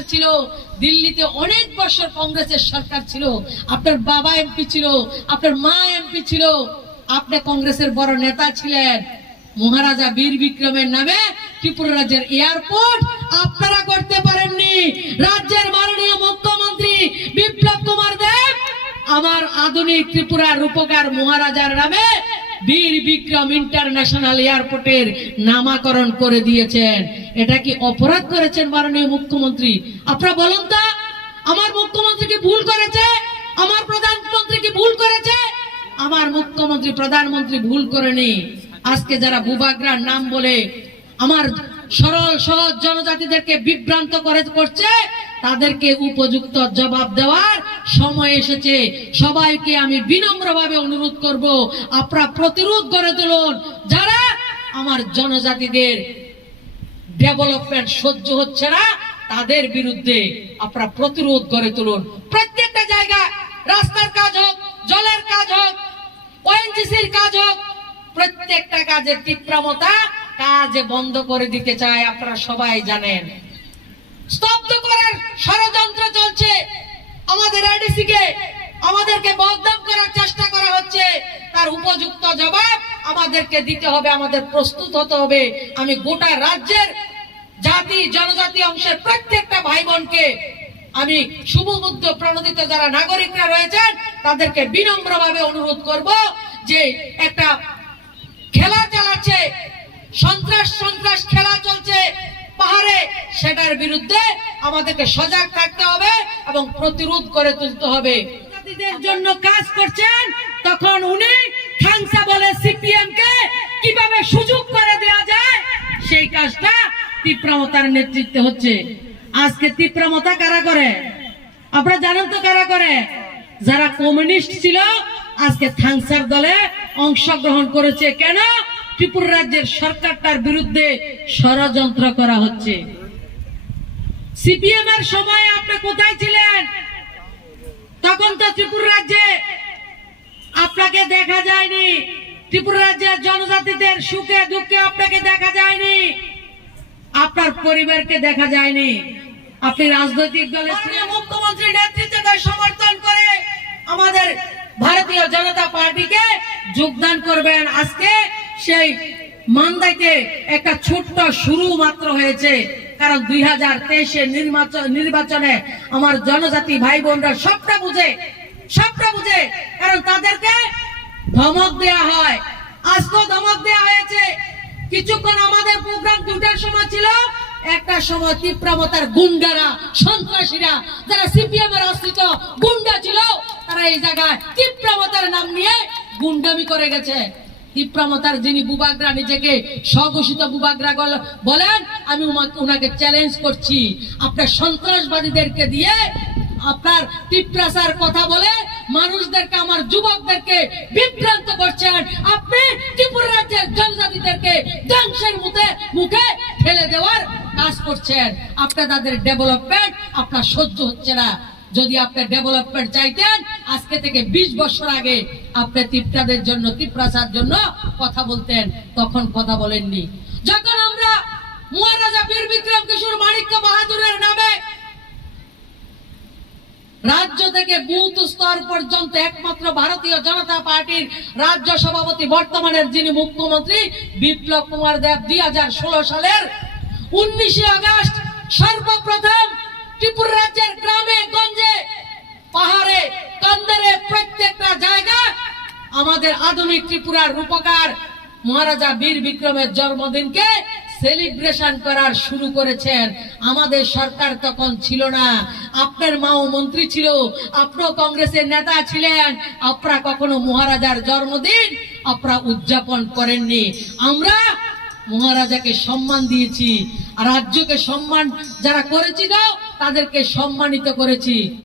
সরকার ছিল, দিল্লিতে অনেক বছর কংগ্রেসের সরকার ছিল, আপনার বাবা এমপি ছিল, আপনার মা এমপি ছিল, আপনি কংগ্রেসের বড় নেতা ছিলেন। মহারাজা বীর বিক্রমের নামে ত্রিপুরা রাজ্যের এয়ারপোর্ট আপনারা করতে পারেননি। রাজ্যের মাননীয় মুখ্যমন্ত্রী বিপ্লব কুমার দেব আমার আধুনিক ত্রিপুরার রূপকার মহারাজার নামে বীর বিক্রম ইন্টারন্যাশনাল এয়ারপোর্টের নামকরণ করে দিয়েছেন। এটা কি অপরাধ করেছেন মাননীয় মুখ্যমন্ত্রী? আপনারা বলুন তো, আমার মুখ্যমন্ত্রী কি ভুল করেছে? আমার প্রধানমন্ত্রী কি ভুল করেছে? আমার মুখ্যমন্ত্রী প্রধানমন্ত্রী ভুল করেনি। আজকে যারা বুবাগ্রার নাম বলে আমার সরল সহজ জনজাতিদেরকে বিভ্রান্ত করছে, তাদেরকে উপযুক্ত জবাব দেওয়ার সময় এসেছে। সবাইকে আমি বিনম্রভাবে অনুরোধ করব, আপনারা প্রতিরোধ গড়ে তুলুন। যারা আমার জনজাতিদের ডেভেলপমেন্ট সহ্য হচ্ছে না, তাদের বিরুদ্ধে আপনারা প্রতিরোধ গড়ে তুলুন। প্রত্যেকটা জায়গায় রাস্তার কাজ হোক, জলের কাজ হোক, ওএনজিসির কাজ হোক, প্রত্যেকটা কাজের তীব্রতা কাজ বন্ধ করে দিতে চায়, আপনারা সবাই জানেন। স্তব্ধ করার ষড়যন্ত্র চলছে, আমাদের এডিসি কে আমাদেরকে বদনাম করার চেষ্টা করা হচ্ছে। তার উপযুক্ত জবাব আমাদেরকে দিতে হবে, আমাদের প্রস্তুত হতে হবে। আমি গোটা রাজ্যের জাতি জনজাতি অংশের প্রত্যেকটা ভাই বোনকে আমি শুভবুদ্ধ প্রণোদিত যারা নাগরিকরা রয়েছেন, তাদেরকে বিনম্রভাবে অনুরোধ করব যে একটা খেলা চালাচ্ছে, সন্ত্রাস খেলা চলছে পাহাড়ে, সেটার বিরুদ্ধে আমাদেরকে সজাগ থাকতে হবে এবং প্রতিরোধ করে তুলতে হবে। জাতিদের জন্য কাজ করছেন, তখন উনি খানসা বলে সিপিএম কে কিভাবে সুযোগ করে দেওয়া যায়, সেই কাজটা তীব্রমতার নেতৃত্বে হচ্ছে। আজকে তীব্রমতা কারা করে? আপনারা জানেন তো কারা করে? যারা কমিউনিস্ট ছিল, আজকে থাংসার দলে অংশগ্রহণ করেছে। কেন? ত্রিপুরা রাজ্যের সরকারটার বিরুদ্ধে ষড়যন্ত্র করা হচ্ছে। সিপিএম এর সময় আপনি কোথায় ছিলেন? তখন তো ত্রিপুরা রাজ্যে আপনাকে দেখা যায়নি, ত্রিপুরা রাজ্যের জনজাতিদের সুখে দুঃখে আপনাকে দেখা যায়নি, আপনার পরিবারকে দেখা যায়নি। আপনি রাজনৈতিক দলের মুখ্যমন্ত্রীর নেতৃত্বে সমর্থন করে আমাদের ভারতীয় জনতা পার্টিকে যোগদান করবেন। আজকে সেই মান্দাইতে একটা ছোট্ট শুরু মাত্র হয়েছে, কারণ 2023-এর নির্বাচনে আমার জনজাতি ভাই বোনরা সবটা বুঝে, কারণ তাদেরকে ধমক দেয়া হয়। আজকেও ধমক দেয়া হয়েছে। কিছুক্ষণ আমাদের প্রোগ্রাম 2টার সময় ছিল, একটা সময় তীব্রমতার গুন্ডারা, সন্ত্রাসীরা, যারা সিপিএম এর আশ্রিত গুন্ডা ছিল, তারা এই জায়গায় তীব্রমতার নাম নিয়ে গুন্ডামি করে গেছে। তীব্রমতার যিনি বুবাগ্রা, নিজেকে স্বঘোষিত বুবাগ্রা বলেন, আমি ওনাকে চ্যালেঞ্জ করছি, আপনার সন্ত্রাসবাদীদেরকে দিয়ে আপনার তীব্রাচার কথা বলে মানুষদেরকে, আমার যুবকদেরকে বিভ্রান্ত করছেন। আপনি ত্রিপুরা রাজ্যের জনজাতিদেরকে ধ্বংসের মুখে ফেলে দেওয়ার কাজ করছেন। আপনাদের ডেভেলপমেন্ট আপনার সহ্য হচ্ছে না। যদি আপনি ডেভেলপমেন্ট চাইতেন, আজকে থেকে 20 বছর আগে আপনি তীব্রাদের জন্য, তীব্রাচার জন্য কথা বলতেন, তখন কথা বলেননি। যখন আমরা মহারাজা বীর বিক্রম কিশোর মাণিক্য বাহাদুরের নামে রাজ্য থেকে বুথ স্তর পর্যন্ত একমাত্র ভারতীয় জনতা পার্টির রাজ্য সভাপতি, বর্তমানের যিনি মুখ্যমন্ত্রী বিপ্লব কুমার দেব, 2016 সালের 19 আগস্ট সর্বপ্রথম ত্রিপুরা রাজ্যের গ্রামে গঞ্জে, পাহাড়ে, কান্দরে, প্রত্যেকটা জায়গায় আমাদের আধুনিক ত্রিপুরার রূপকার মহারাজা বীর বিক্রমের জন্মদিনকে সেলিব্রেশন করার শুরু করেছেন। আমাদের সরকার তখন ছিল না, আপনার মাও মন্ত্রী ছিল, আপনিও কংগ্রেসের নেতা ছিলেন, আপনারা কখনো মহারাজার জন্মদিন আপনারা উদযাপন করেননি। আমরা মহারাজাকে সম্মান দিয়েছি, আর রাজ্যকে সম্মান যারা করেছিল তাদেরকে সম্মানিত করেছি।